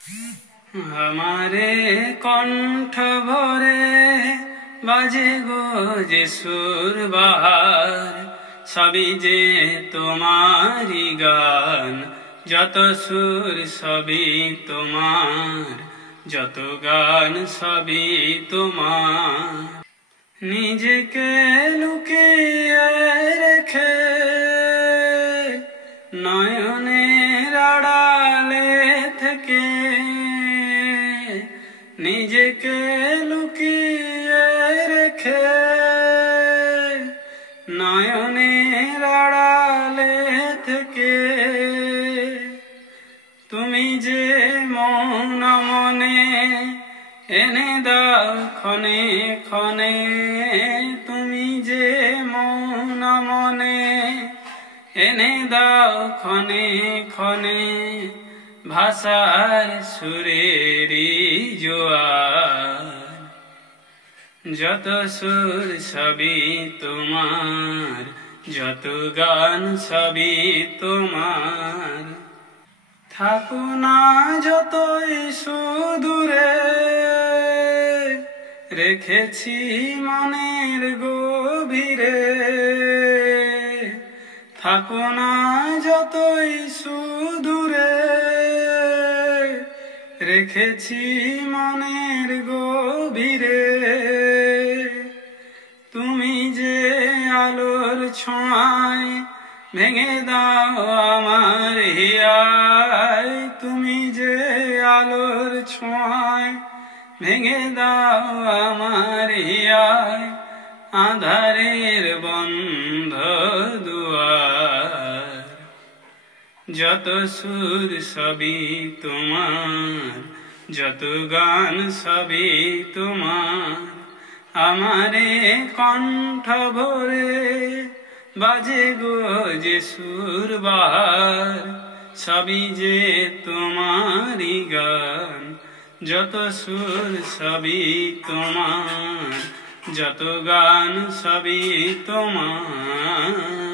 हमारे कंठ भरे बाजे गो जे सुर बाहार सभी जे तुम्हारी गान যত সুর সবই তোমার যত গান সবই তোমার নিজেকে লুকিয়ে রেখে নয়নের আড়ালে থেকে নিজেকে লুকিয়ে রেখে নয়নের আড়ালে থেকে তুমি যে মন মনে এনে দাও ক্ষণে ক্ষণে তুমি যে মন মনে এনে দাও ক্ষণে ক্ষণে ভাষার সুরেরি জোয়ার যত সুর সবই তোমার যত গান সবই তোমার থাকো না যতই সুদূরে রেখেছি মনের গভীরে থাকো না যতই সুদূরে রেখেছি মনের গভীরে তুমি যে আলোর ছোঁয়ায় ভেঙে দাও আমার হিয়ায় তুমি যে আলোর ছোঁয়ায় ভেঙে দাও আমার হিয়ায় আঁধারের বন্ধ দুয়ার যত সুর সবই তোমার যত গান সবই তোমার আমারে কণ্ঠ ভরে বাজে গো যে সুর বাহার সবই যে তোমারি গান যত সুর সবই তোমার যত গান সবই তোমার